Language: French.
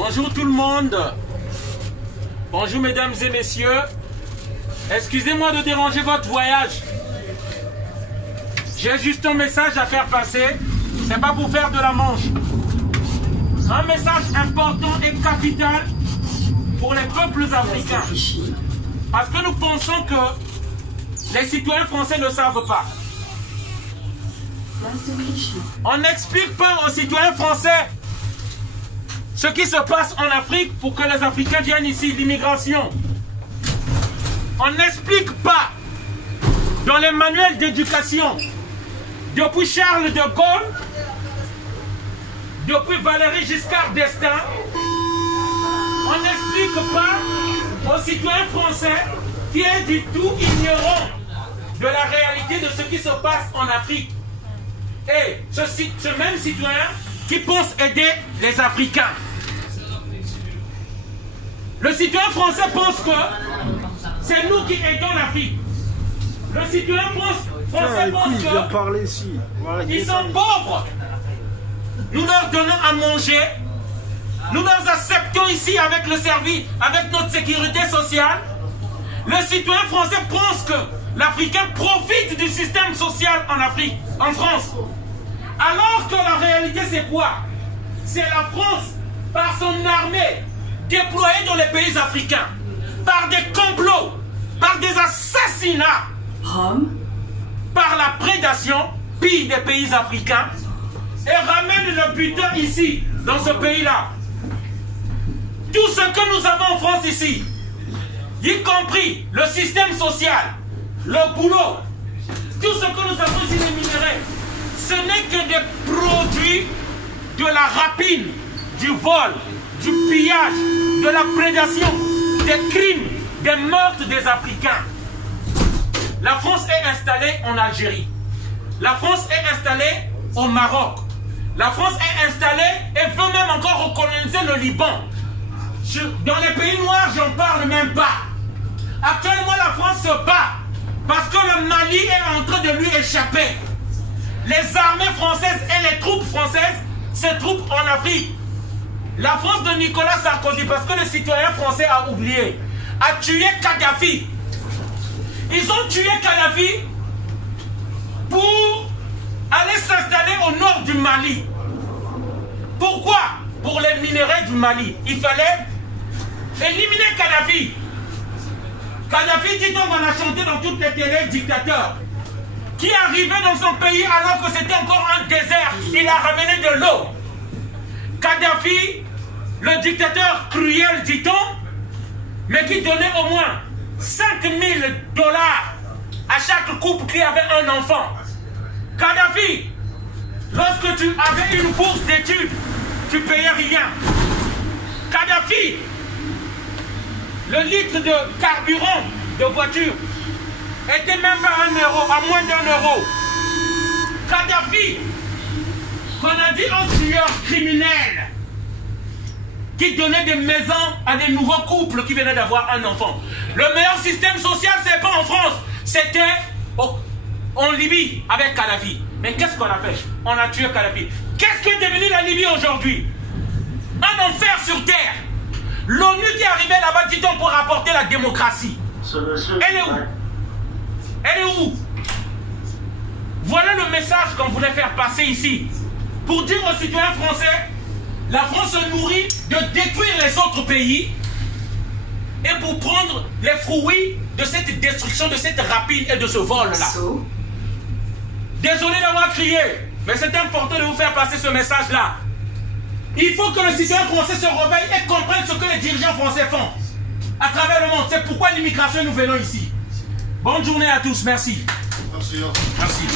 Bonjour tout le monde. Bonjour mesdames et messieurs. Excusez-moi de déranger votre voyage. J'ai juste un message à faire passer. C'est pas pour faire de la manche. Un message important et capital pour les peuples africains. Parce que nous pensons que les citoyens français ne savent pas. On n'explique pas aux citoyens français ce qui se passe en Afrique pour que les Africains viennent ici, l'immigration. On n'explique pas dans les manuels d'éducation, depuis Charles de Gaulle, depuis Valéry Giscard d'Estaing, on n'explique pas aux citoyens français qui est du tout ignorant de la réalité de ce qui se passe en Afrique. Et ce même citoyen qui pense aider les Africains. Le citoyen français pense que c'est nous qui aidons l'Afrique. Le citoyen français pense que ils sont pauvres. Nous leur donnons à manger. Nous les acceptons ici avec le service, avec notre sécurité sociale. Le citoyen français pense que l'Africain profite du système social en Afrique, en France. Alors que la réalité c'est quoi? C'est la France, par son armée, déployée dans les pays africains, par des complots, par des assassinats, par la prédation, pille des pays africains, et ramène le butin ici, dans ce pays-là. Tout ce que nous avons en France ici, y compris le système social, le boulot, tout ce que nous avons ici, les minéraux, ce n'est que des produits de la rapine, du vol, du pillage, de la prédation, des crimes, des meurtres des Africains. La France est installée en Algérie. La France est installée au Maroc. La France est installée et veut même encore recoloniser le Liban. Dans les pays noirs, j'en parle même pas. Actuellement, la France se bat parce que le Mali est en train de lui échapper. Les armées françaises et les troupes françaises se trouvent en Afrique. La France de Nicolas Sarkozy, parce que le citoyen français a oublié, a tué Kadhafi. Ils ont tué Kadhafi pour aller s'installer au nord du Mali. Pourquoi? Pour les minéraux du Mali. Il fallait éliminer Kadhafi. Kadhafi, dit on a chanté dans toutes les télés, dictateur, qui arrivait dans son pays alors que c'était encore un désert. Il a ramené de l'eau. Kadhafi, le dictateur cruel, dit-on, mais qui donnait au moins 5 000 $ à chaque couple qui avait un enfant. Kadhafi, lorsque tu avais une bourse d'études, tu payais rien. Kadhafi, le litre de carburant de voiture était même pas 1 euro, à moins d'1 euro. Kadhafi, qu'on a dit un tueur criminel, qui donnait des maisons à des nouveaux couples qui venaient d'avoir un enfant. Le meilleur système social, c'est pas en France, c'était en Libye avec Kadhafi. Mais qu'est-ce qu'on a fait? On a tué Kadhafi. Qu'est-ce qui est devenu la Libye aujourd'hui? Un enfer sur terre. L'ONU qui est arrivée là-bas, dit-on, pour apporter la démocratie. Elle est où? Elle est où? Voilà le message qu'on voulait faire passer ici. Pour dire aux citoyens français, la France se nourrit de détruire les autres pays et pour prendre les fruits de cette destruction, de cette rapine et de ce vol-là. Désolé d'avoir crié, mais c'est important de vous faire passer ce message-là. Il faut que le citoyen français se réveille et comprenne ce que les dirigeants français font à travers le monde. C'est pourquoi l'immigration, nous venons ici. Bonne journée à tous, merci. Merci. Merci.